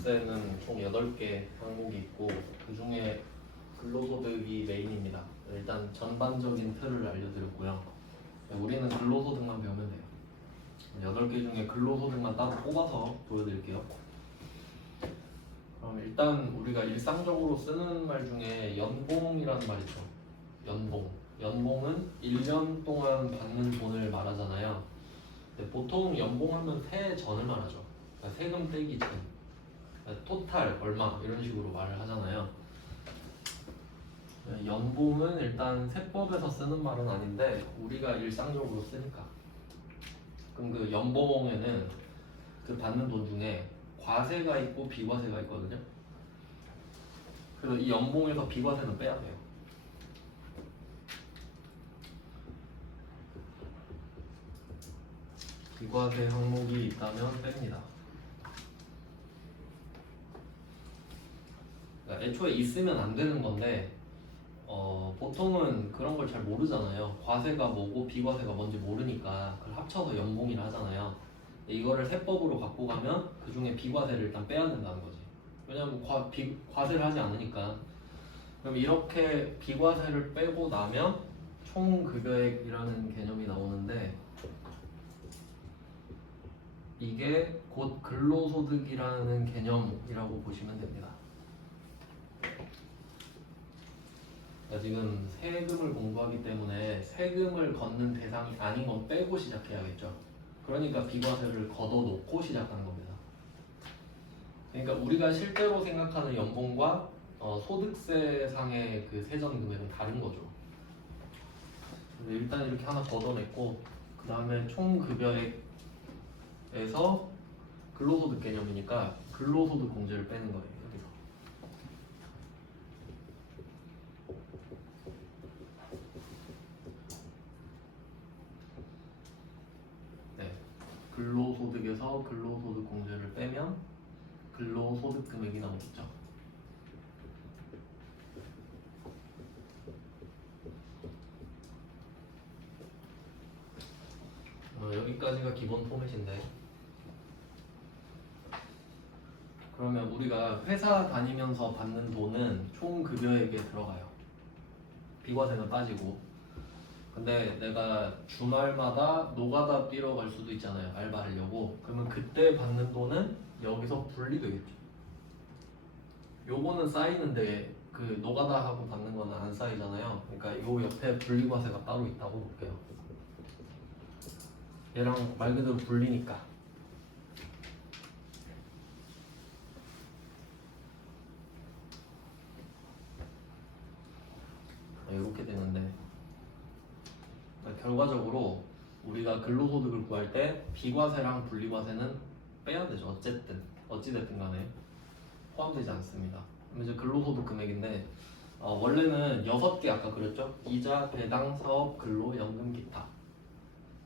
소득세는 총 8개 항목이 있고 그 중에 근로소득이 메인입니다. 일단 전반적인 틀을 알려드렸고요. 우리는 근로소득만 배우면 돼요. 8개 중에 근로소득만 따로 뽑아서 보여드릴게요. 그럼 일단 우리가 일상적으로 쓰는 말 중에 연봉이라는 말 있죠. 연봉. 연봉은 1년 동안 받는 돈을 말하잖아요. 근데 보통 연봉하면 세전을 말하죠. 그러니까 세금 떼기 전. 그러니까 토탈 얼마 이런 식으로 말을 하잖아요. 연봉은 일단 세법에서 쓰는 말은 아닌데 우리가 일상적으로 쓰니까. 그럼 그 연봉에는 그 받는 돈 중에 과세가 있고 비과세가 있거든요. 그래서 이 연봉에서 비과세는 빼야 돼요. 비과세 항목이 있다면 뺍니다. 그러니까 애초에 있으면 안 되는 건데 보통은 그런 걸 잘 모르잖아요. 과세가 뭐고 비과세가 뭔지 모르니까 그걸 합쳐서 연봉이라 하잖아요. 이거를 세법으로 갖고 가면 그 중에 비과세를 일단 빼야 된다는 거지. 왜냐면 과세를 하지 않으니까. 그럼 이렇게 비과세를 빼고 나면 총급여액이라는 개념이 나오는데 이게 곧 근로소득이라는 개념이라고 보시면 됩니다. 지금 세금을 공부하기 때문에 세금을 걷는 대상이 아닌 건 빼고 시작해야겠죠. 그러니까 비과세를 걷어놓고 시작하는 겁니다. 그러니까 우리가 실제로 생각하는 연봉과 소득세상의 그 세전 금액은 다른 거죠. 일단 이렇게 하나 걷어냈고 그 다음에 총급여액에서 근로소득 개념이니까 근로소득 공제를 빼는 거예요. 여기서. 네, 근로소득에서 근로소득 공제를 빼면 근로소득 금액이 나오겠죠. 여기까지가 기본 포맷인데 그러면 우리가 회사 다니면서 받는 돈은 총 급여액에 들어가요. 비과세는 빠지고. 근데 내가 주말마다 노가다 뛰러 갈 수도 있잖아요. 알바하려고. 그러면 그때 받는 돈은 여기서 분리되겠죠. 요거는 쌓이는데 그 노가다 하고 받는 거는 안 쌓이잖아요. 그러니까 요 옆에 분리과세가 따로 있다고 볼게요. 얘랑 말 그대로 분리니까. 이렇게 되는데 결과적으로 우리가 근로소득을 구할 때 비과세랑 분리과세는 빼야 되죠. 어찌됐든 간에 포함되지 않습니다. 그럼 이제 근로소득 금액인데 원래는 6개 아까 그랬죠? 이자, 배당, 사업, 근로, 연금, 기타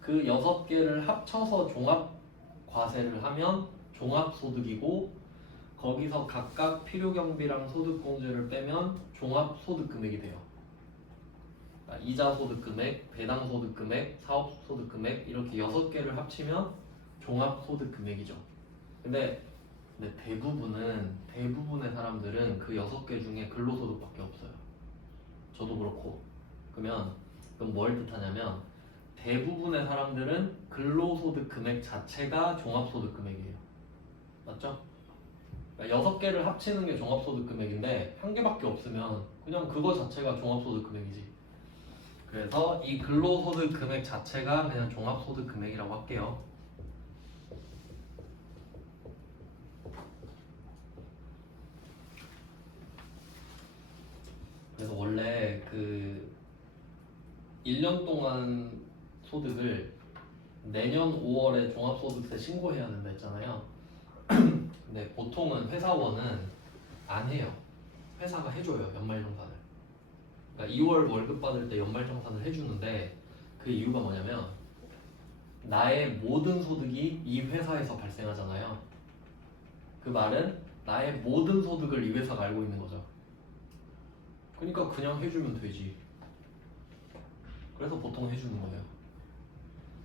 그 6개를 합쳐서 종합과세를 하면 종합소득이고 거기서 각각 필요경비랑 소득공제를 빼면 종합소득금액이 돼요. 그러니까 이자소득금액, 배당소득금액, 사업소득금액 이렇게 6개를 합치면 종합소득금액이죠. 근데 대부분의 사람들은 그 6개 중에 근로소득밖에 없어요. 저도 그렇고. 그럼 뭘 뜻하냐면 대부분의 사람들은 근로소득 금액 자체가 종합소득 금액이에요. 맞죠? 그러니까 6개를 합치는 게 종합소득 금액인데 한 개밖에 없으면 그냥 그거 자체가 종합소득 금액이지. 그래서 이 근로소득 금액 자체가 그냥 종합소득 금액이라고 할게요. 그래서 원래 그 1년 동안 소득을 내년 5월에 종합소득세 신고해야 된다 했잖아요. 근데 보통은 회사원은 안 해요. 회사가 해줘요, 연말정산을. 그러니까 2월 월급 받을 때 연말정산을 해주는데 그 이유가 뭐냐면 나의 모든 소득이 이 회사에서 발생하잖아요. 그 말은 나의 모든 소득을 이 회사가 알고 있는 거죠. 그러니까 그냥 해주면 되지. 그래서 보통 해주는 거예요.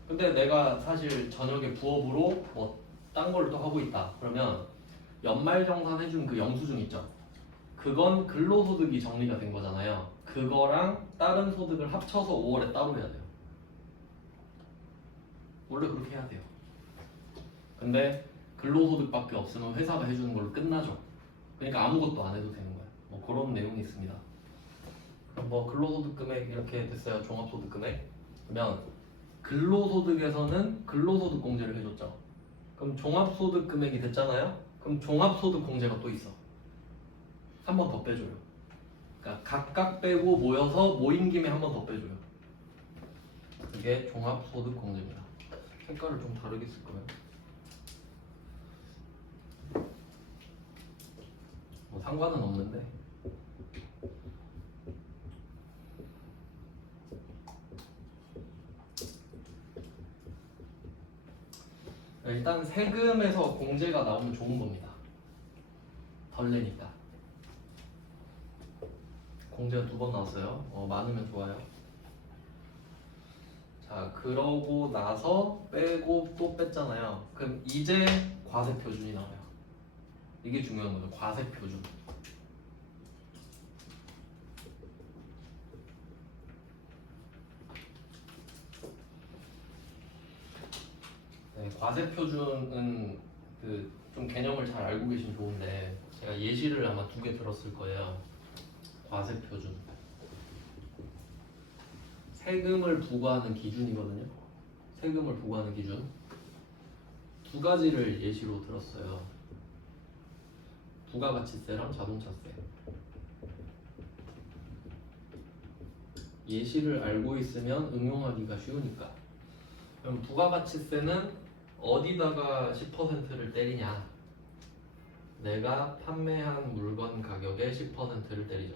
근데 내가 사실 저녁에 부업으로 뭐 딴 걸 또 하고 있다. 그러면 연말정산 해준 그 영수증 있죠? 그건 근로소득이 정리가 된 거잖아요. 그거랑 다른 소득을 합쳐서 5월에 따로 해야 돼요. 원래 그렇게 해야 돼요. 근데 근로소득밖에 없으면 회사가 해주는 걸로 끝나죠. 그러니까 아무것도 안 해도 되는 거예요. 뭐 그런 내용이 있습니다. 그럼 뭐 근로소득 금액 이렇게 됐어요. 종합소득 금액. 그러면 근로소득에서는 근로소득 공제를 해줬죠. 그럼 종합소득 금액이 됐잖아요. 그럼 종합소득 공제가 또 있어. 한 번 더 빼줘요. 그러니까 각각 빼고 모여서 모인 김에 한 번 더 빼줘요. 그게 종합소득 공제입니다. 색깔을 좀 다르게 쓸 거예요. 뭐 상관은 없는데. 일단 세금에서 공제가 나오면 좋은 겁니다. 덜 내니까. 공제가 2번 나왔어요. 많으면 좋아요. 자, 그러고 나서 빼고 또 뺐잖아요. 그럼 이제 과세표준이 나와요. 이게 중요한 거죠. 과세표준. 네, 과세표준은 그 좀 개념을 잘 알고 계시면 좋은데 제가 예시를 아마 2개 들었을 거예요. 과세표준. 세금을 부과하는 기준이거든요. 세금을 부과하는 기준. 2가지를 예시로 들었어요. 부가가치세랑 자동차세. 예시를 알고 있으면 응용하기가 쉬우니까. 그럼 부가가치세는 어디다가 10%를 때리냐? 내가 판매한 물건 가격의 10%를 때리죠.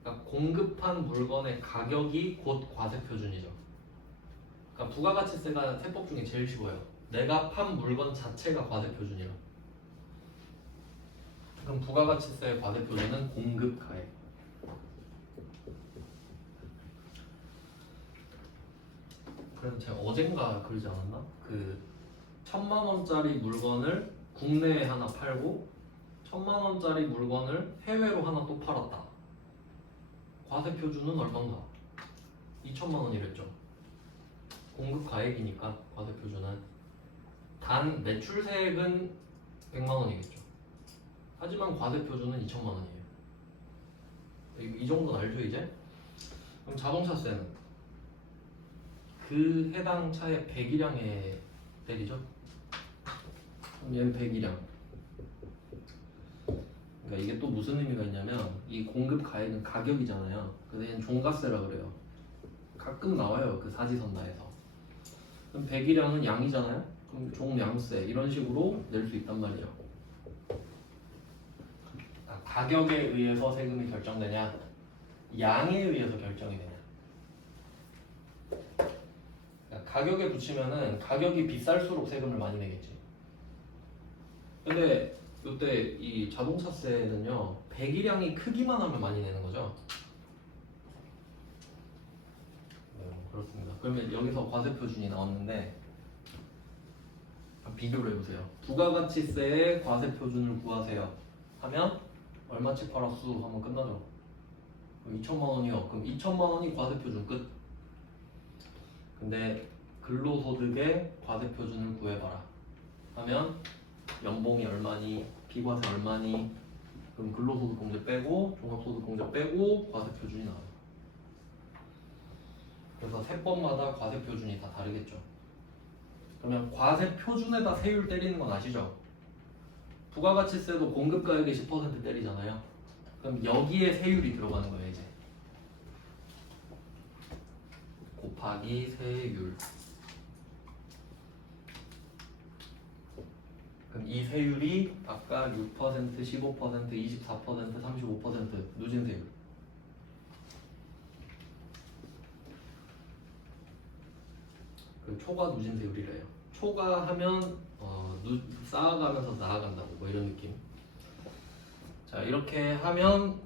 그러니까 공급한 물건의 가격이 곧 과세표준이죠. 그러니까 부가가치세가 세법 중에 제일 쉬워요. 내가 판 물건 자체가 과세표준이라. 그럼 부가가치세의 과세표준은 공급가액. 그래서 제가 어젠가 그러지 않았나? 그 1000만원짜리 물건을 국내에 하나 팔고 1000만원짜리 물건을 해외로 하나 또 팔았다. 과세표준은 얼마인가? 2000만원이랬죠. 공급가액이니까 과세표준은. 단 매출세액은 100만원이겠죠. 하지만 과세표준은 2000만원이에요. 이 정도는 알죠 이제? 그럼 자동차세는 그 해당 차의 배기량에 때리죠. 그럼 얘는 배기량. 그러니까 이게 또 무슨 의미가 있냐면 이 공급가액은 가격이잖아요. 그래서 얘는 종가세라 그래요. 가끔 나와요 그 사지선다에서. 그럼 배기량은 양이잖아요. 그럼 종량세 이런 식으로 낼 수 있단 말이에요. 가격에 의해서 세금이 결정되냐, 양에 의해서 결정이 되냐. 그러니까 가격에 붙이면은 가격이 비쌀수록 세금을 많이 내겠지. 근데 이때 이 자동차세는요 배기량이 크기만 하면 많이 내는 거죠. 그렇습니다. 그러면 여기서 과세표준이 나왔는데 비교를 해보세요. 부가가치세의 과세표준을 구하세요 하면 얼마치 팔았수 하면 끝나죠. 2천만원이요. 그럼 2천만원이 과세표준 끝. 근데 근로소득의 과세표준을 구해봐라 하면 연봉이 얼마니, 비과세 얼마니, 그럼 근로소득 공제 빼고 종합소득 공제 빼고 과세표준이 나와요. 그래서 세법마다 과세표준이 다 다르겠죠. 그러면 과세표준에다 세율 때리는 건 아시죠? 부가가치세도 공급가액의 10% 때리잖아요. 그럼 여기에 세율이 들어가는 거예요 이제. 곱하기 세율. 그럼 이 세율이 아까 6%, 15%, 24%, 35% 누진세율. 그 초과 누진세율이래요. 초과하면 쌓아가면서 나아간다고 뭐 이런 느낌. 자 이렇게 하면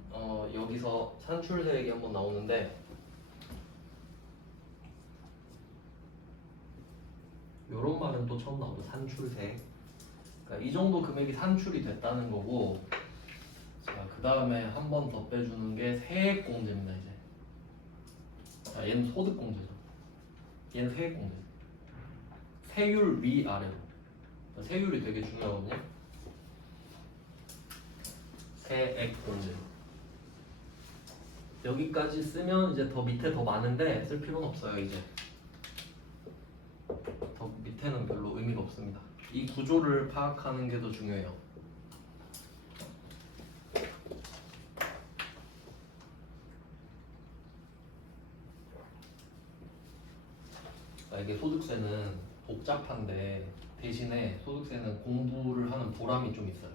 여기서 산출세액이 한번 나오는데 요런 말은 또 처음 나오죠. 산출세액. 그러니까 이 정도 금액이 산출이 됐다는 거고, 자, 그 다음에 한 번 더 빼주는 게 세액공제입니다. 이제 자, 얘는 소득공제죠. 얘는 세액공제. 세율 위아래로. 세율이 되게 중요하거든요. 세액공제. 여기까지 쓰면 이제 더 밑에 더 많은데 쓸 필요는 없어요. 이제 더 밑에는 별로 의미가 없습니다. 이 구조를 파악하는 게 더 중요해요. 이게 소득세는 복잡한데 대신에 소득세는 공부를 하는 보람이 좀 있어요.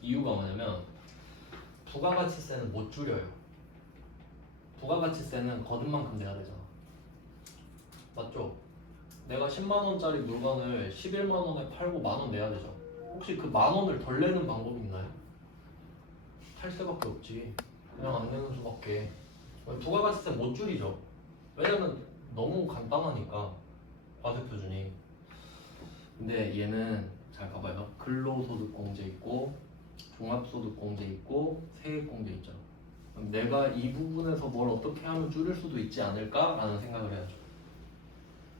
이유가 뭐냐면 부가가치세는 못 줄여요. 부가가치세는 거둔 만큼 내야 되잖아. 맞죠? 내가 10만 원짜리 물건을 11만 원에 팔고 만 원 내야 되죠. 혹시 그 만 원을 덜 내는 방법이 있나요? 탈세밖에 없지. 그냥 안 내는 수밖에. 부가가치세 못 줄이죠. 왜냐면 너무 간단하니까 과세표준이. 근데 얘는 잘 봐봐요. 근로소득공제 있고 종합소득공제 있고 세액공제 있죠. 그럼 내가 이 부분에서 뭘 어떻게 하면 줄일 수도 있지 않을까라는 생각을 해야죠.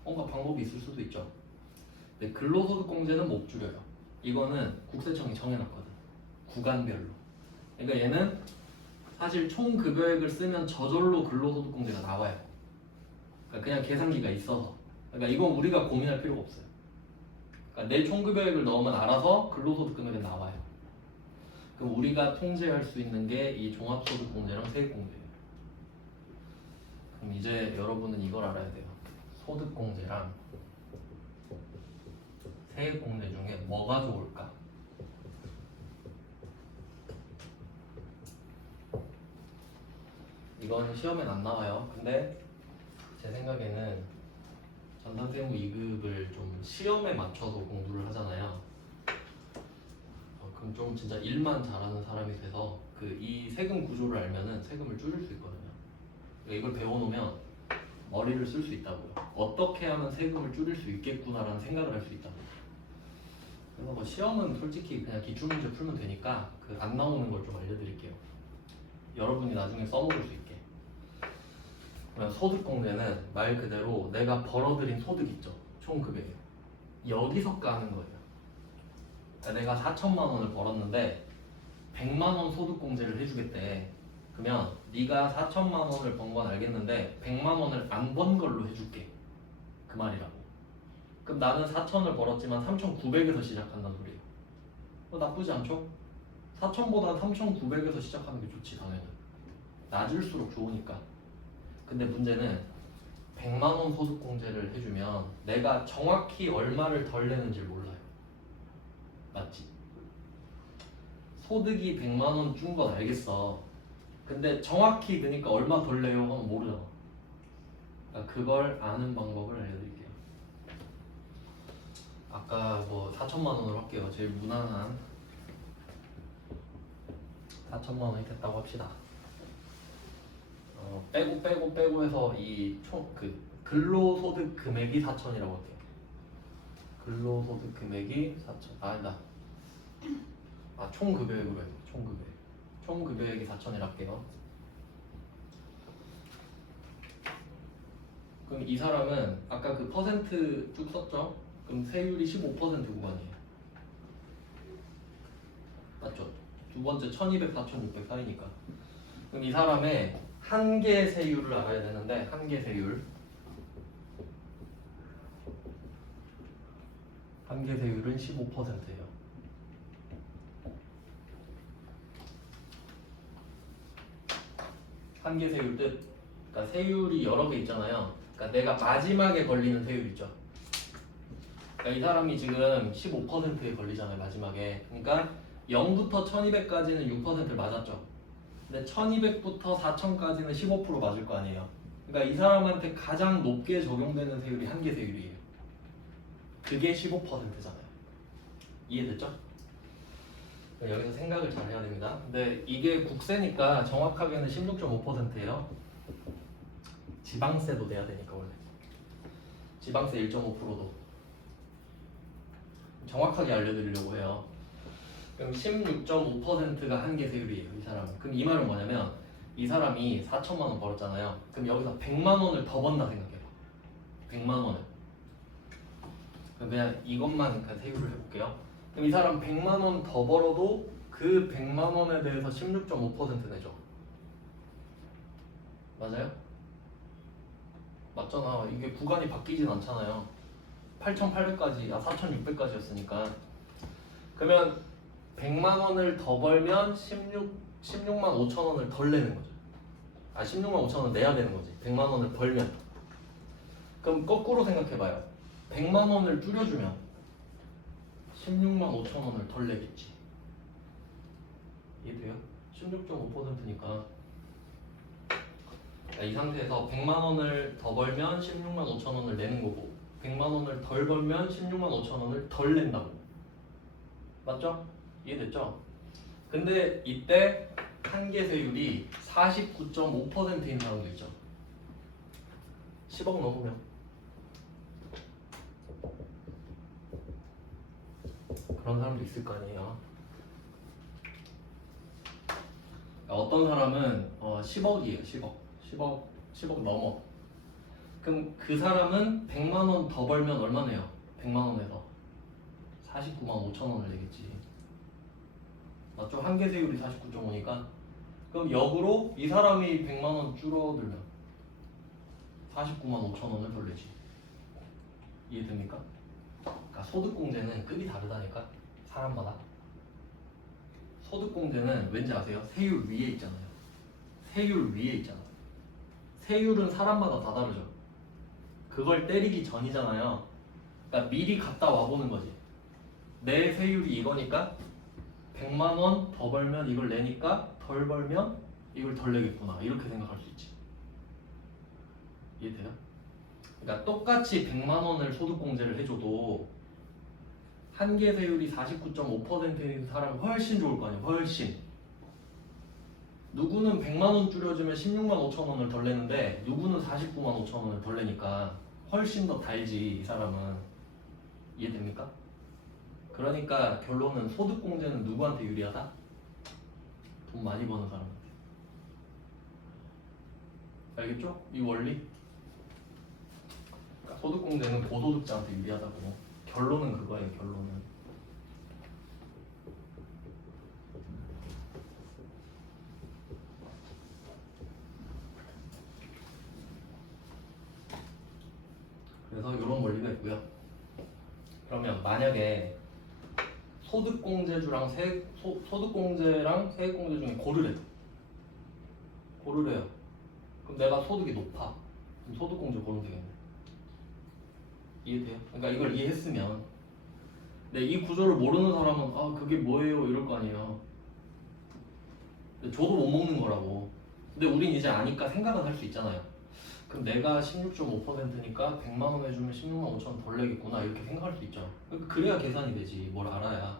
뭔가 방법이 있을 수도 있죠. 근데 근로소득공제는 못 줄여요. 이거는 국세청이 정해놨거든. 구간별로. 그러니까 얘는 사실 총 급여액을 쓰면 저절로 근로소득공제가 나와요. 그러니까 그냥 계산기가 있어서. 그러니까 이건 우리가 고민할 필요가 없어요. 그러니까 내 총급여액을 넣으면 알아서 근로소득 금액이 나와요. 그럼 우리가 통제할 수 있는 게 이 종합소득공제랑 세액공제예요. 그럼 이제 여러분은 이걸 알아야 돼요. 소득공제랑 세액공제 중에 뭐가 좋을까? 이건 시험엔 안 나와요. 근데 제 생각에는 전산세무 2급을 좀 시험에 맞춰서 공부를 하잖아요. 그럼 좀 진짜 일만 잘하는 사람이 돼서 그 이 세금 구조를 알면은 세금을 줄일 수 있거든요. 이걸 배워놓으면 머리를 쓸 수 있다고요. 어떻게 하면 세금을 줄일 수 있겠구나라는 생각을 할 수 있다고요. 그래서 뭐 시험은 솔직히 그냥 기출문제 풀면 되니까 그 안 나오는 걸 좀 알려드릴게요. 여러분이 나중에 써먹을 수 있게. 그러면 소득공제는 말 그대로 내가 벌어들인 소득 있죠. 총급여예요. 여기서 까는 거예요. 그러니까 내가 4천만 원을 벌었는데 100만 원 소득공제를 해주겠대. 그러면 네가 4천만 원을 번 건 알겠는데 100만 원을 안 번 걸로 해줄게. 그 말이라고. 그럼 나는 4천을 벌었지만 3,900에서 시작한다는 소리예요. 나쁘지 않죠? 4천보다 3,900에서 시작하는 게 좋지 당연히. 낮을수록 좋으니까. 근데 문제는 100만 원 소득공제를 해주면 내가 정확히 얼마를 덜 내는지 몰라요. 맞지? 소득이 100만 원 준 건 알겠어. 근데 정확히 그러니까 얼마 덜 내요 하면 모르잖아. 그러니까 그걸 아는 방법을 알려드릴게요. 아까 뭐 4천만 원으로 할게요. 제일 무난한 4천만 원이 됐다고 합시다. 빼고 해서 이 총 그 근로소득 금액이 4천이라고 할게요. 근로소득 금액이 4천. 아니다. 총급여액으로 해요. 총급여액. 총급여액이 4천이라 할게요. 그럼 이 사람은 아까 그 퍼센트 쭉 썼죠? 그럼 세율이 15% 구간이에요. 맞죠? 두 번째 1200, 4600 사이니까. 그럼 이 사람의 한계 세율을 알아야 되는데 한계 세율. 한계 세율은 15%예요. 한계 세율 뜻. 그러니까 세율이 여러 개 있잖아요. 그러니까 내가 마지막에 걸리는 세율 있죠. 그러니까 이 사람이 지금 15%에 걸리잖아요. 마지막에. 그러니까 0부터 1200까지는 6%를 맞았죠. 근데 1200부터 4000까지는 15% 맞을 거 아니에요. 그러니까 이 사람한테 가장 높게 적용되는 세율이 한계 세율이에요. 그게 15%잖아요. 이해됐죠? 여기서 생각을 잘 해야 됩니다. 근데 이게 국세니까 정확하게는 16.5%예요. 지방세도 내야 되니까 원래. 지방세 1.5%도. 정확하게 알려드리려고 해요. 그럼 16.5%가 한계 세율이에요, 이 사람은. 그럼 이 말은 뭐냐면 이 사람이 4천만 원 벌었잖아요. 그럼 여기서 100만 원을 더 번다 생각해봐. 100만 원을. 그럼 그냥 이것만 그냥 세율을 해볼게요. 그럼 이 사람 100만 원 더 벌어도 그 100만 원에 대해서 16.5% 내죠. 맞아요? 맞잖아. 이게 구간이 바뀌진 않잖아요. 8,800까지, 4,600까지였으니까. 그러면 100만 원을 더 벌면 16만 5천 원을 덜 내는 거죠. 16만 5천 원 내야 되는 거지. 100만 원을 벌면. 그럼 거꾸로 생각해봐요. 100만 원을 줄여주면 16만 5천 원을 덜 내겠지. 이해돼요? 16.5%니까. 이 상태에서 100만 원을 더 벌면 16만 5천 원을 내는 거고 100만 원을 덜 벌면 16만 5천 원을 덜 낸다고. 맞죠? 이해됐죠? 근데 이때 한계세율이 49.5%인 사람도 있죠. 10억 넘으면. 그런 사람도 있을 거 아니에요. 어떤 사람은 10억이에요. 10억 넘어. 그럼 그 사람은 100만 원 더 벌면 얼마 내요? 100만 원에서 49만 5천 원을 내겠지. 맞죠? 한계세율이 49.5니까. 그럼 역으로 이 사람이 100만 원 줄어들면 49만 5천 원을 덜 내지. 이해됩니까? 그러니까 소득공제는 급이 다르다니까. 사람마다. 소득공제는 왠지 아세요? 세율 위에 있잖아요. 세율 위에 있잖아. 세율은 사람마다 다 다르죠. 그걸 때리기 전이잖아요. 그러니까 미리 갔다 와보는 거지. 내 세율이 이거니까 100만 원 더 벌면 이걸 내니까 덜 벌면 이걸 덜 내겠구나. 이렇게 생각할 수 있지. 이해돼요? 그러니까 똑같이 100만 원을 소득공제를 해줘도 한계세율이 49.5%인 사람은 훨씬 좋을 거 아니에요. 훨씬. 누구는 100만 원 줄여주면 16만 5천 원을 덜 내는데 누구는 49만 5천 원을 덜 내니까 훨씬 더 달지 이 사람은. 이해됩니까? 그러니까 결론은 소득공제는 누구한테 유리하다? 돈 많이 버는 사람한테. 알겠죠? 이 원리? 그러니까 소득공제는 고소득자한테 유리하다고. 결론은 그거예요. 결론은. 그래서 이런 원리가 있고요. 그러면 만약에 소득공제주랑 소득공제랑 세액공제 중에 고르래요. 그럼 내가 소득이 높아. 그럼 소득공제 고르면 되겠네. 이해돼요? 그러니까 이걸 이해했으면. 근데 이 구조를 모르는 사람은 그게 뭐예요? 이럴 거 아니에요. 근데 저도 못 먹는 거라고. 근데 우린 이제 아니까 생각은 할 수 있잖아요. 그럼 내가 16.5%니까 100만 원 해주면 16만 5천 원 덜 내겠구나 이렇게 생각할 수 있죠. 그래야 계산이 되지. 뭘 알아야.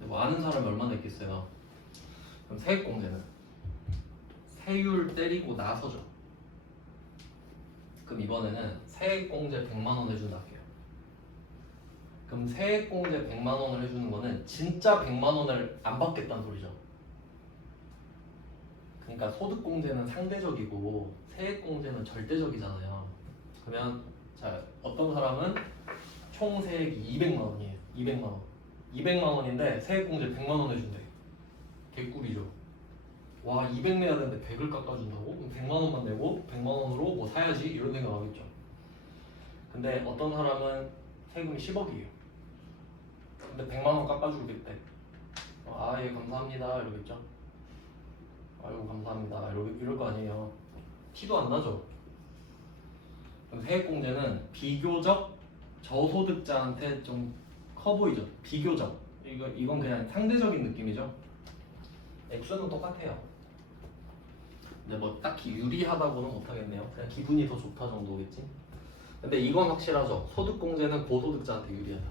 뭐 아는 사람이 얼마나 있겠어요. 그럼 세액공제는 세율 때리고 나서죠. 그럼 이번에는 세액공제 100만 원 해준다 할게요. 그럼 세액공제 100만 원을 해주는 거는 진짜 100만 원을 안 받겠다는 소리죠. 그러니까 소득공제는 상대적이고 세액공제는 절대적이잖아요. 그러면 자, 어떤 사람은 총 세액이 200만 원이에요. 200만 원. 200만 원인데 세액공제 100만 원 해준대. 개꿀이죠. 와, 200 내야 되는데 100을 깎아준다고? 그럼 100만 원만 내고 100만 원으로 뭐 사야지 이런 생각 하겠죠. 근데 어떤 사람은 세금이 10억이에요. 근데 100만 원 깎아주겠대. 예 감사합니다 이러겠죠. 아이고 감사합니다 이럴 거 아니에요. 티도 안 나죠. 세액공제는 비교적 저소득자한테 좀 커 보이죠. 비교적. 이건 그냥 상대적인 느낌이죠. 액수는 똑같아요. 근데 뭐 딱히 유리하다고는 못하겠네요. 그냥 기분이 더 좋다 정도겠지. 근데 이건 확실하죠. 소득공제는 고소득자한테 유리하다.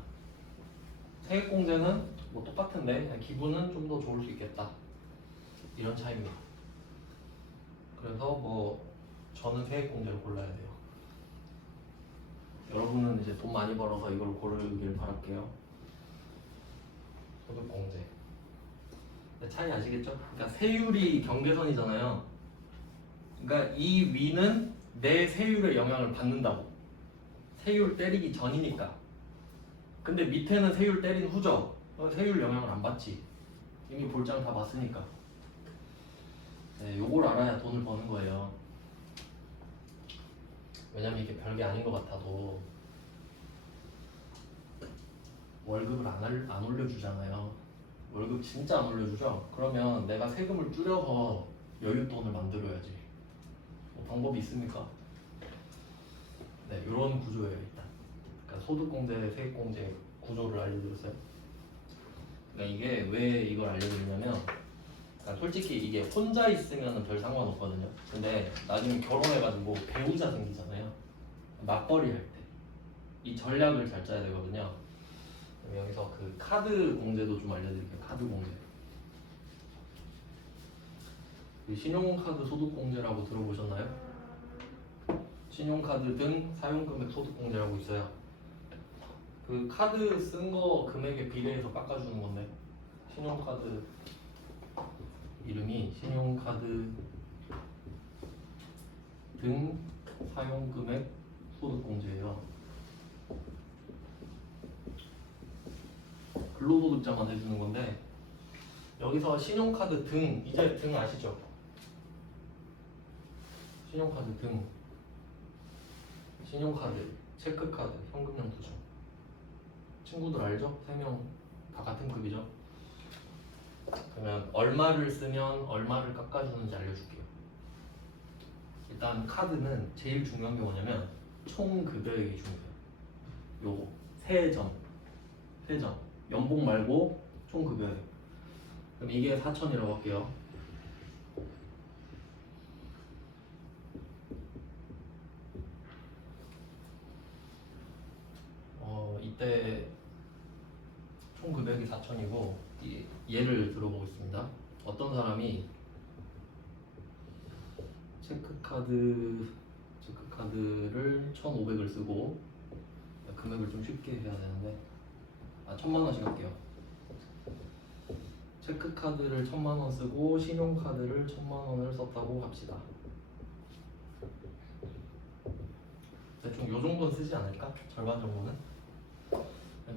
세액공제는 뭐 똑같은데 그냥 기분은 좀 더 좋을 수 있겠다. 이런 차이입니다. 그래서 뭐 저는 세액공제를 골라야 돼요. 여러분은 이제 돈 많이 벌어서 이걸 고르길 바랄게요. 소득공제. 차이 아시겠죠? 그러니까 세율이 경계선이잖아요. 그러니까 이 위는 내 세율의 영향을 받는다고. 세율 때리기 전이니까. 근데 밑에는 세율 때린 후죠. 세율 영향을 안 받지. 이미 볼장 다 봤으니까. 네, 요걸 알아야 돈을 버는 거예요. 왜냐면 이게 별게 아닌 것 같아도 월급을 안 올려주잖아요. 월급 진짜 안 올려주죠? 그러면 내가 세금을 줄여서 여윳돈을 만들어야지. 뭐 방법이 있습니까? 네, 이런 구조예요 일단. 그러니까 소득공제, 세액공제 구조를 알려드렸어요. 그러니까 이게 왜 이걸 알려드리냐면, 그러니까 솔직히 이게 혼자 있으면 별 상관없거든요. 근데 나중에 결혼해가지고 배우자 생기잖아요. 맞벌이 할 때 이 전략을 잘 짜야 되거든요. 여기서 그 카드 공제도 좀 알려드릴게요. 카드 공제. 그 신용카드 소득공제라고 들어보셨나요? 신용카드 등 사용금액 소득공제라고 있어요. 그 카드 쓴 거 금액에 비례해서 깎아주는 건데, 신용카드 이름이 신용카드 등 사용금액 소득공제예요. 근로소득자만 해주는 건데, 여기서 신용카드 등, 이제 등 아시죠? 신용카드 등, 신용카드, 체크카드, 현금형 투자. 친구들 알죠? 3명 다 같은 급이죠? 그러면 얼마를 쓰면 얼마를 깎아주는지 알려줄게요. 일단 카드는 제일 중요한 게 뭐냐면 총 급여액이 중요해요. 요거 세점 연봉 말고 총 급여액. 그럼 이게 4천이라고 할게요. 이때 총 금액이 4천이고 예를 들어보겠습니다. 어떤 사람이 체크카드를 1,500을 쓰고, 금액을 좀 쉽게 해야 되는데 1,000만 원씩 할게요. 체크카드를 1,000만 원 쓰고 신용카드를 1,000만 원을 썼다고 합시다. 대충 요 정도는 쓰지 않을까? 절반 정도는?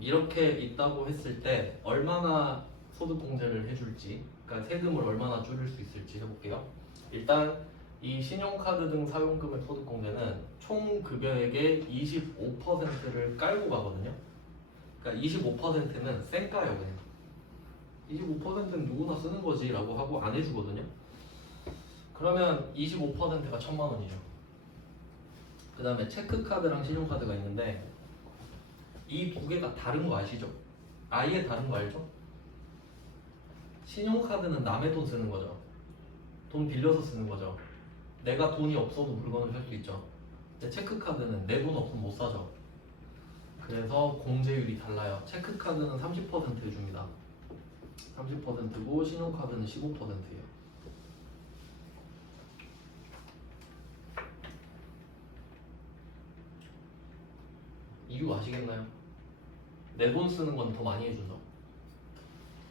이렇게 있다고 했을 때 얼마나 소득공제를 해줄지, 그러니까 세금을 얼마나 줄일 수 있을지 해볼게요. 일단 이 신용카드 등 사용금액 소득공제는 총 급여액의 25%를 깔고 가거든요. 그러니까 25%는 쌩까요 그냥. 25%는 누구나 쓰는 거지 라고 하고 안 해주거든요. 그러면 25%가 1,000만 원이죠. 그 다음에 체크카드랑 신용카드가 있는데 이 두 개가 다른 거 아시죠? 아예 다른 거 알죠? 신용카드는 남의 돈 쓰는 거죠. 돈 빌려서 쓰는 거죠. 내가 돈이 없어도 물건을 살 수 있죠. 근데 체크카드는 내 돈 없으면 못 사죠. 그래서 공제율이 달라요. 체크카드는 30% 줍니다. 30%고 신용카드는 15%예요. 이유 아시겠나요? 내 돈 쓰는 건 더 많이 해주죠.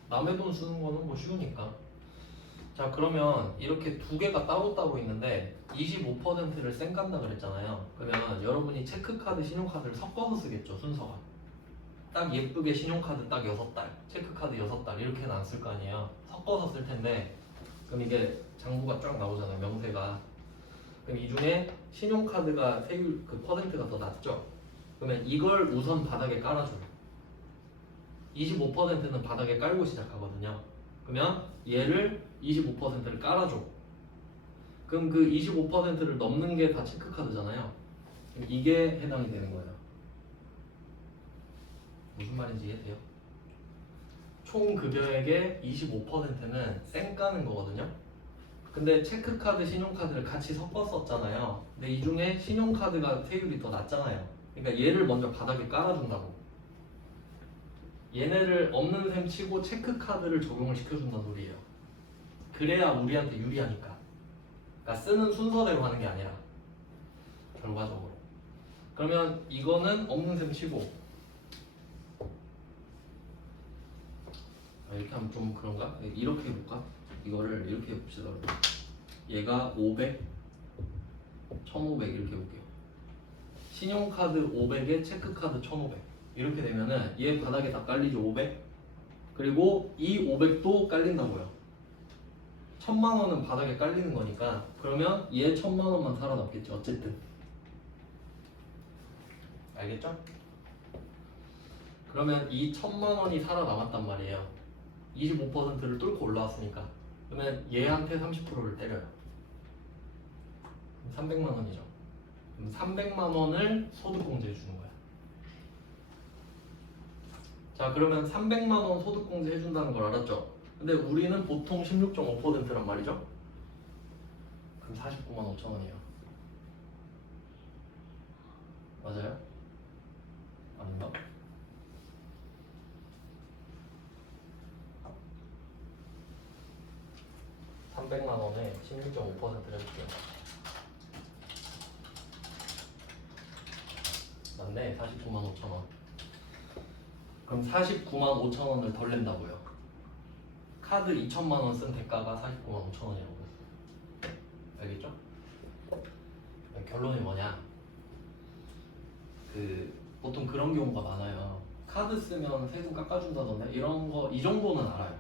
남의 돈 쓰는 거는 뭐 쉬우니까. 자, 그러면 이렇게 두 개가 따로 있는데 25%를 쌩 간다 그랬잖아요. 그러면 여러분이 체크카드, 신용카드를 섞어서 쓰겠죠, 순서가. 딱 예쁘게 신용카드 딱 6달, 체크카드 6달 이렇게는 안 쓸 거 아니에요. 섞어서 쓸 텐데, 그럼 이게 장부가 쫙 나오잖아요, 명세가. 그럼 이 중에 신용카드가 세율 그 퍼센트가 더 낮죠. 그러면 이걸 우선 바닥에 깔아줘요. 25%는 바닥에 깔고 시작하거든요. 그러면 얘를 25%를 깔아줘. 그럼 그 25%를 넘는 게 다 체크카드잖아요. 그럼 이게 해당이 되는 거예요. 무슨 말인지 이해돼요? 총 급여액의 25%는 쌩 까는 거거든요. 근데 체크카드, 신용카드를 같이 섞었었잖아요. 근데 이 중에 신용카드가 세율이 더 낮잖아요. 그러니까 얘를 먼저 바닥에 깔아준다고. 얘네를 없는 셈 치고 체크카드를 적용을 시켜준다는 소리예요. 그래야 우리한테 유리하니까. 그러니까 쓰는 순서대로 하는 게 아니라 결과적으로. 그러면 이거는 없는 셈 치고 이렇게 하면 좀 그런가? 이렇게 해볼까? 이거를 이렇게 해봅시다. 그러면. 얘가 500, 1500 이렇게 해볼게요. 신용카드 500에 체크카드 1500 이렇게 되면은 얘 바닥에 다 깔리죠. 500 그리고 이 500도 깔린다고요. 1000만 원은 바닥에 깔리는 거니까 그러면 얘 1000만 원만 살아남겠죠. 어쨌든 알겠죠? 그러면 이 1000만 원이 살아남았단 말이에요. 25%를 뚫고 올라왔으니까 그러면 얘한테 30%를 때려요. 그럼 300만 원이죠. 그럼 300만 원을 소득공제해 주는 거야. 자, 그러면 300만 원 소득공제 해준다는 걸 알았죠? 근데 우리는 보통 16.5%란 말이죠? 그럼 49만 5천 원이에요. 맞아요? 아닌가? (300만 원에 16.5%를 해줄게요. 맞네. 49만 5천 원. 그럼 49만 5천 원을 덜 낸다고요. 카드 2천만 원 쓴 대가가 49만 5천 원이라고. 알겠죠? 결론이 뭐냐? 보통 그런 경우가 많아요. 카드 쓰면 세금 깎아준다던데 이런 거 이 정도는 알아요.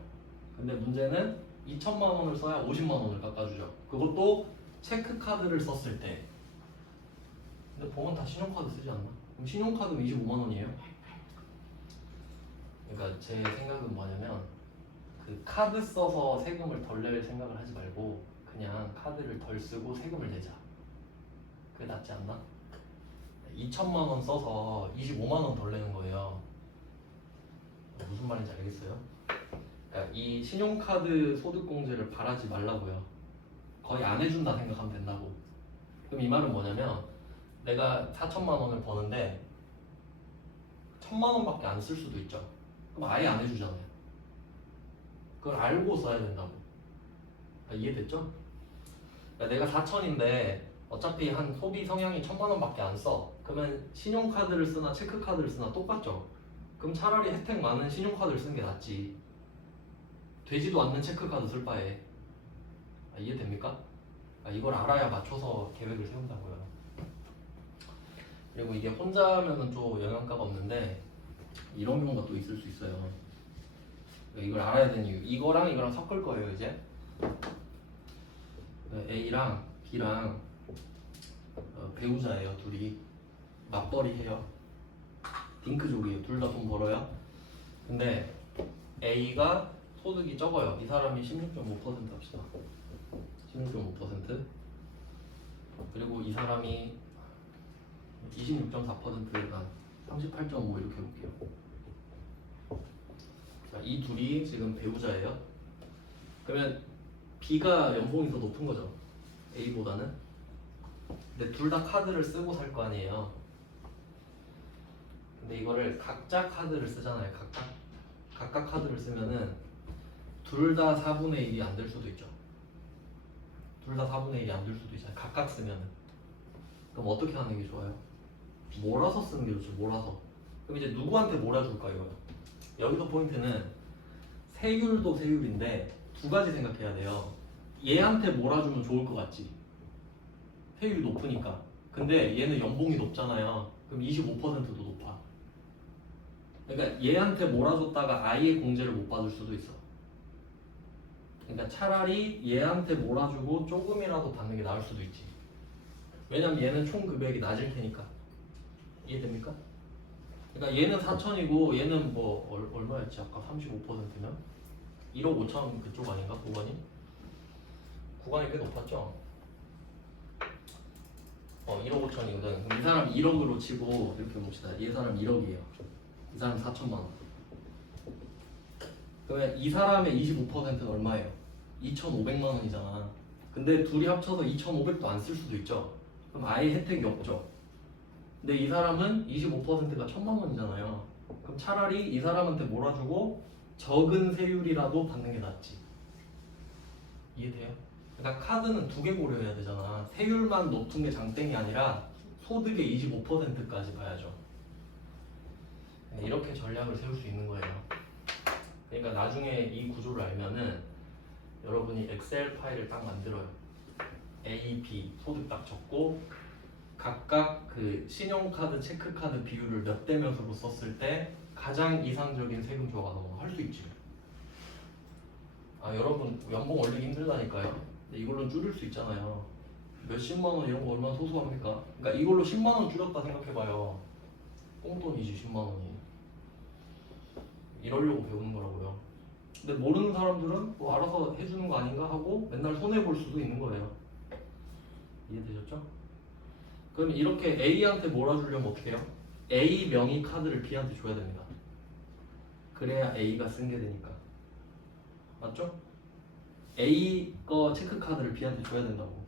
근데 문제는 2천만 원을 써야 50만 원을 깎아주죠. 그것도 체크 카드를 썼을 때. 근데 보면 다 신용카드 쓰지 않나? 그럼 신용카드는 25만 원이에요. 그러니까 제 생각은 뭐냐면 그 카드 써서 세금을 덜 낼 생각을 하지 말고 그냥 카드를 덜 쓰고 세금을 내자. 그게 낫지 않나? 2천만 원 써서 25만 원 덜 내는 거예요. 무슨 말인지 알겠어요? 그러니까 이 신용카드 소득공제를 바라지 말라고요. 거의 안 해준다 생각하면 된다고. 그럼 이 말은 뭐냐면 내가 4천만 원을 버는데 1000만 원밖에 안 쓸 수도 있죠. 그럼 아예 안 해주잖아요. 그걸 알고 써야 된다고. 이해됐죠? 그러니까 내가 4천인데 어차피 한 소비 성향이 1000만 원밖에 안 써. 그러면 신용카드를 쓰나 체크카드를 쓰나 똑같죠. 그럼 차라리 혜택 많은 신용카드를 쓰는 게 낫지. 되지도 않는 체크카드 쓸 바에. 이해됩니까? 이걸 알아야 맞춰서 계획을 세운다고요. 그리고 이게 혼자면은 좀 영양가가 없는데 이런 경우가 또 있을 수 있어요. 이걸 알아야 되는 이유. 이거랑 섞을 거예요 이제. A랑 B랑 배우자예요. 둘이 맞벌이 해요. 딩크족이에요. 둘 다 돈 벌어요. 근데 A가 소득이 적어요. 이 사람이 16.5% 합시다. 16.5% 그리고 이 사람이 26.4%가 38.5 이렇게 해볼게요. 자, 이 둘이 지금 배우자예요. 그러면 B가 연봉이 더 높은 거죠. A보다는. 근데 둘 다 카드를 쓰고 살 거 아니에요. 근데 이거를 각자 카드를 쓰잖아요. 각각 카드를 쓰면은 둘 다 4분의 1이 안 될 수도 있죠. 둘 다 4분의 1이 안 될 수도 있잖아요. 각각 쓰면은. 그럼 어떻게 하는 게 좋아요? 몰아서 쓰는 게 좋죠. 몰아서. 그럼 이제 누구한테 몰아줄까요? 여기서 포인트는 세율도 세율인데 두 가지 생각해야 돼요. 얘한테 몰아주면 좋을 것 같지. 세율이 높으니까. 근데 얘는 연봉이 높잖아요. 그럼 25%도 높아. 그러니까 얘한테 몰아줬다가 아예 공제를 못 받을 수도 있어. 그러니까 차라리 얘한테 몰아주고 조금이라도 받는 게 나을 수도 있지. 왜냐면 얘는 총 금액이 낮을 테니까. 이해됩니까? 그러니까 얘는 4천이고 얘는 뭐 얼마였지? 아까 35%면 1억 5천 그쪽 아닌가? 구간이? 구간이 꽤 높았죠? 1억 5천이거든. 그럼 이 사람 1억으로 치고 이렇게 봅시다. 이 사람 1억이에요. 이 사람 4천만 원. 그러면 이 사람의 25%는 얼마예요? 2,500만 원이잖아. 근데 둘이 합쳐서 2,500도 안 쓸 수도 있죠. 그럼 아예 혜택이 없죠. 근데 이 사람은 25%가 1,000만 원이잖아요. 그럼 차라리 이 사람한테 몰아주고 적은 세율이라도 받는 게 낫지. 이해돼요? 그러니까 카드는 두 개 고려해야 되잖아. 세율만 높은 게 장땡이 아니라 소득의 25%까지 봐야죠. 이렇게 전략을 세울 수 있는 거예요. 그러니까 그러니까 나중에 이 구조를 알면은 여러분이 엑셀 파일을 딱 만들어요. A, B 소득 딱 적고 각각 그 신용카드, 체크카드 비율을 몇 대 몇으로 썼을 때 가장 이상적인 세금 조화가 나오면 할 수 있지. 아 여러분 연봉 올리기 힘들다니까요. 근데 이걸로 줄일 수 있잖아요. 몇십만 원 이런 거 얼마나 소소합니까? 그러니까 이걸로 10만 원 줄였다 생각해봐요. 꽁돈이지 10만 원이. 이러려고 배우는 거라고요. 근데 모르는 사람들은 뭐 알아서 해주는 거 아닌가 하고 맨날 손해 볼 수도 있는 거예요. 이해되셨죠? 그럼 이렇게 A한테 몰아주려면 어떻게 해요? A 명의 카드를 B한테 줘야 됩니다. 그래야 A가 쓴 게 되니까. 맞죠? A 거 체크카드를 B한테 줘야 된다고.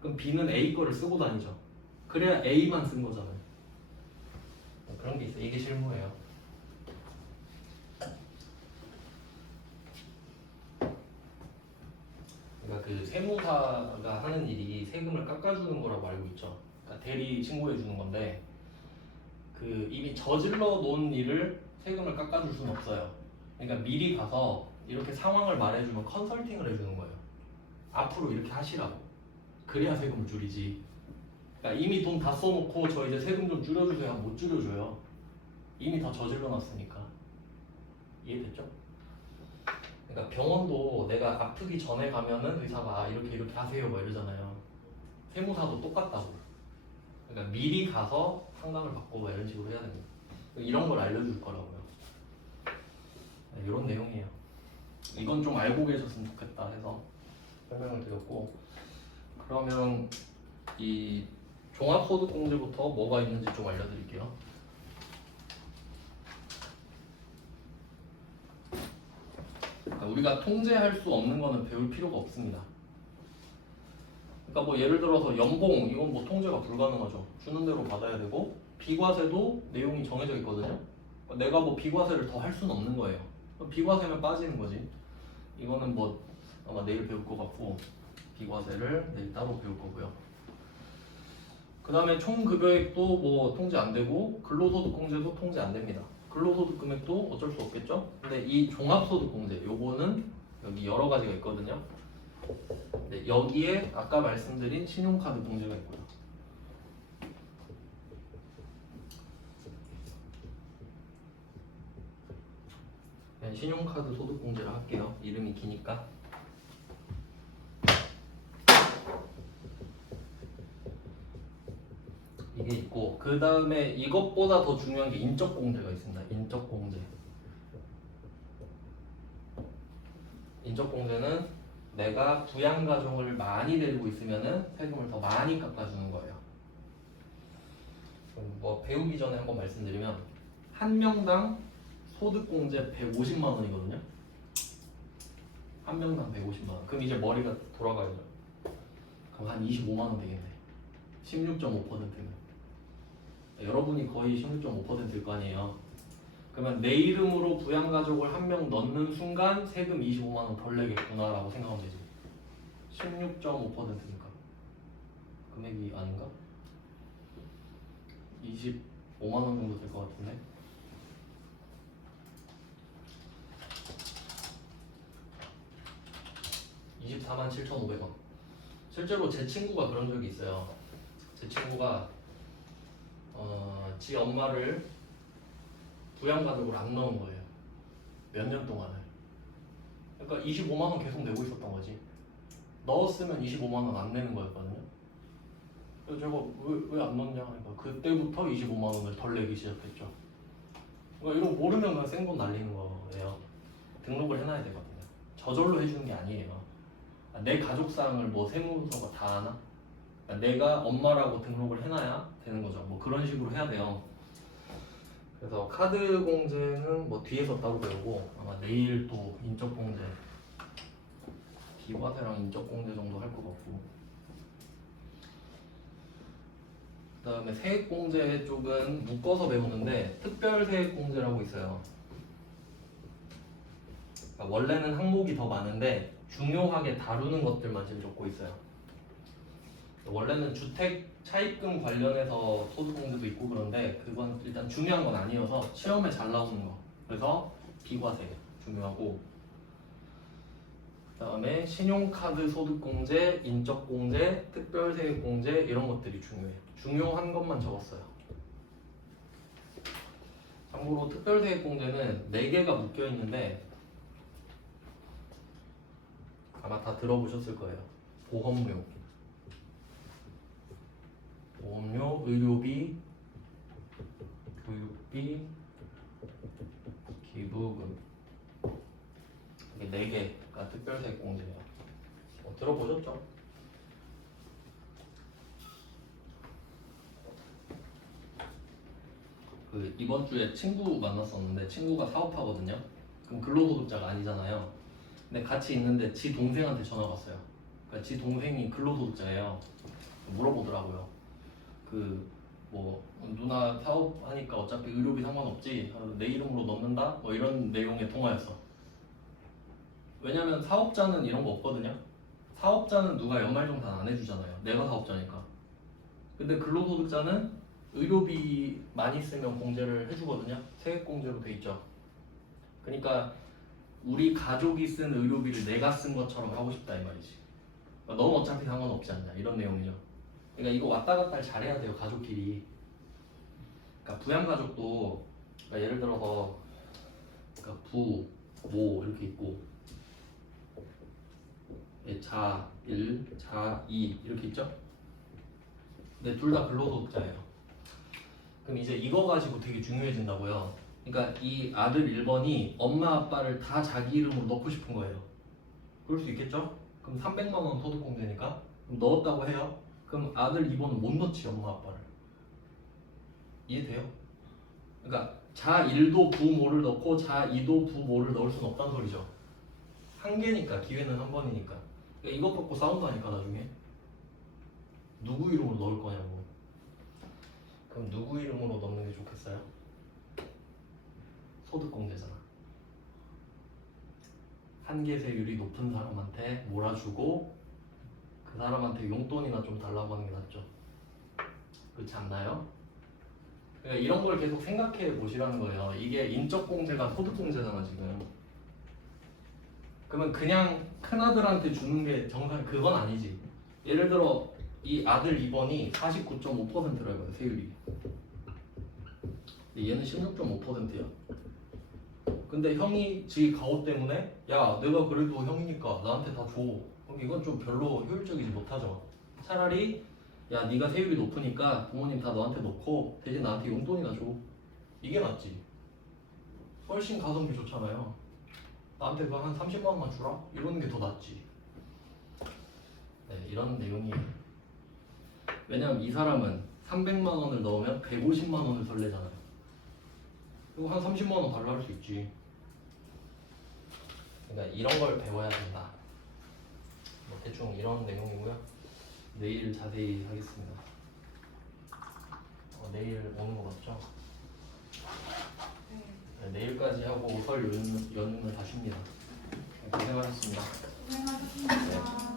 그럼 B는 A 거를 쓰고 다니죠. 그래야 A만 쓴 거잖아요. 그런 게 있어요. 이게 실무예요. 그러니까 그 세무사가 하는 일이 세금을 깎아주는 거라고 알고 있죠. 그러니까 대리 신고해 주는 건데 그 이미 저질러 놓은 일을 세금을 깎아줄 수는 없어요. 그러니까 미리 가서 이렇게 상황을 말해주면 컨설팅을 해주는 거예요. 앞으로 이렇게 하시라고. 그래야 세금을 줄이지. 그러니까 이미 돈 다 써놓고 저 이제 세금 좀 줄여주세요 하면 못 줄여줘요. 이미 다 저질러 놨으니까. 이해됐죠? 그러니까 병원도 내가 아프기 전에 가면은 의사가 이렇게 하세요 뭐 이러잖아요. 세무사도 똑같다고. 그러니까 미리 가서 상담을 받고 뭐 이런 식으로 해야 됩니다. 이런 걸 알려줄 거라고요. 네, 이런 내용이에요. 이건 좀 알고 계셨으면 좋겠다 해서 설명을 드렸고, 그러면 이 종합소득공제부터 뭐가 있는지 좀 알려드릴게요. 그러니까 우리가 통제할 수 없는 거는 배울 필요가 없습니다. 그러니까 뭐 예를 들어서 연봉 이건 뭐 통제가 불가능하죠. 주는 대로 받아야 되고, 비과세도 내용이 정해져 있거든요. 내가 뭐 비과세를 더 할 수는 없는 거예요. 비과세면 빠지는 거지. 이거는 뭐 아마 내일 배울 것 같고, 비과세를 내일 따로 배울 거고요. 그 다음에 총급여액도 뭐 통제 안 되고, 근로소득공제도 통제 안 됩니다. 근로소득 금액도 어쩔 수 없겠죠. 근데 이 종합소득공제 요거는 여기 여러 가지가 있거든요. 네, 여기에 아까 말씀드린 신용카드 공제가 있고요. 네, 신용카드 소득공제를 할게요. 이름이 기니까. 이게 있고, 그 다음에 이것보다 더 중요한 게 인적공제가 있습니다. 인적공제. 인적공제는 내가 부양가족을 많이 데리고 있으면은 세금을 더 많이 깎아주는 거예요. 뭐 배우기 전에 한번 말씀드리면, 한 명당 소득공제 150만 원이거든요. 한 명당 150만 원. 그럼 이제 머리가 돌아가야죠. 그럼 한 25만 원 되겠네. 16.5%면. 여러분이 거의 16.5%일 거 아니에요. 그러면 내 이름으로 부양가족을 한 명 넣는 순간 세금 25만 원 덜 내겠구나 라고 생각하면 되지. 16.5%니까 금액이 아닌가? 25만 원 정도 될 것 같은데. (24만 7,500원) 실제로 제 친구가 그런 적이 있어요. 제 친구가 지 엄마를 부양가족으로 안 넣은 거예요. 몇 년 동안을. 그러니까 25만 원 계속 내고 있었던 거지. 넣었으면 25만 원 안 내는 거였거든요. 그래서 제가 왜 안 넣냐 하니까 그때부터 25만 원을 덜 내기 시작했죠. 그러니까 이런 거 모르면 그냥 생돈 날리는 거예요. 등록을 해놔야 되거든요. 저절로 해주는 게 아니에요. 내 가족사항을 뭐 세무서가 다 아나? 그러니까 내가 엄마라고 등록을 해놔야 되는 거죠. 뭐 그런 식으로 해야 돼요. 그래서 카드 공제는 뭐 뒤에서 따로 배우고, 아마 내일 또 인적 공제, 비과세랑 인적 공제 정도 할 것 같고, 그 다음에 세액 공제 쪽은 묶어서 배우는데 특별 세액 공제라고 있어요. 그러니까 원래는 항목이 더 많은데 중요하게 다루는 것들만 지금 적고 있어요. 원래는 주택 차입금 관련해서 소득공제도 있고 그런데 그건 일단 중요한 건 아니어서 시험에 잘 나오는 거. 그래서 비과세, 중요하고, 그 다음에 신용카드 소득공제, 인적공제, 특별세액공제 이런 것들이 중요해요. 중요한 것만 적었어요. 참고로 특별세액공제는 4개가 묶여있는데 아마 다 들어보셨을 거예요. 보험료, 의료비, 교육비, 기부금, 이게 4개가 특별세액공제예요. 들어보셨죠? 이번 주에 친구 만났었는데 친구가 사업하거든요. 그럼 근로소득자가 아니잖아요. 근데 같이 있는데 지 동생한테 전화가 왔어요. 그러니까 지 동생이 근로소득자예요. 물어보더라고요. 뭐 누나 사업하니까 어차피 의료비 상관없지, 내 이름으로 넣는다? 뭐 이런 내용의 통화였어. 왜냐면 사업자는 이런 거 없거든요. 사업자는 누가 연말정산 안 해주잖아요. 내가 사업자니까. 근데 근로소득자는 의료비 많이 쓰면 공제를 해주거든요. 세액공제로 돼 있죠. 그러니까 우리 가족이 쓴 의료비를 내가 쓴 것처럼 하고 싶다 이 말이지. 그러니까 넌 어차피 상관없지 않냐 이런 내용이죠. 그러니까 이거 왔다 갔다 잘해야 돼요, 가족끼리. 그러니까 부양가족도, 그러니까 예를 들어서 그러니까 부, 모 이렇게 있고, 자, 일, 자, 이 이렇게 있죠. 근데 둘 다 근로소득자예요. 그럼 이제 이거 가지고 되게 중요해진다고요. 그러니까 이 아들 1번이 엄마 아빠를 다 자기 이름으로 넣고 싶은 거예요. 그럴 수 있겠죠? 그럼 300만 원 소득공제니까 그럼 넣었다고 해요. 그럼 아들 2번은 못 넣지, 엄마 아빠를. 이해돼요? 그러니까 자 1도 부모를 넣고 자 2도 부모를 넣을 수는 없다는 소리죠. 한 개니까, 기회는 한 번이니까. 그러니까 이것 갖고 싸운다니까 나중에. 누구 이름으로 넣을 거냐고. 그럼 누구 이름으로 넣는 게 좋겠어요? 소득공제잖아. 한계세율이 높은 사람한테 몰아주고 그 사람한테 용돈이나 좀 달라고 하는 게 낫죠. 그렇지 않나요? 그러니까 이런 걸 계속 생각해 보시라는 거예요. 이게 인적공제가 소득공제잖아 지금. 그러면 그냥 큰아들한테 주는 게 정상, 그건 아니지. 예를 들어 이 아들 2번이 49.5%라고요, 세율이. 근데 얘는 16.5%야. 근데 형이 지 가오 때문에 야 내가 그래도 형이니까 나한테 다 줘. 그럼 이건 좀 별로 효율적이지 못하죠. 차라리 야 네가 세율이 높으니까 부모님 다 너한테 놓고 대신 나한테 용돈이나 줘. 이게 낫지. 훨씬 가성비 좋잖아요. 나한테 그 한 30만 원만 주라? 이러는 게 더 낫지. 네, 이런 내용이에요. 왜냐면 이 사람은 300만 원을 넣으면 150만 원을 설레잖아요. 그리고 한 30만 원 달라 할 수 있지. 그러니까 이런 걸 배워야 된다. 뭐 대충 이런 내용이고요. 내일 자세히 하겠습니다. 내일 오는 거 맞죠? 네, 내일까지 하고 설 연휴는 다 쉽니다. 고생하셨습니다. 고생하셨습니다. 네.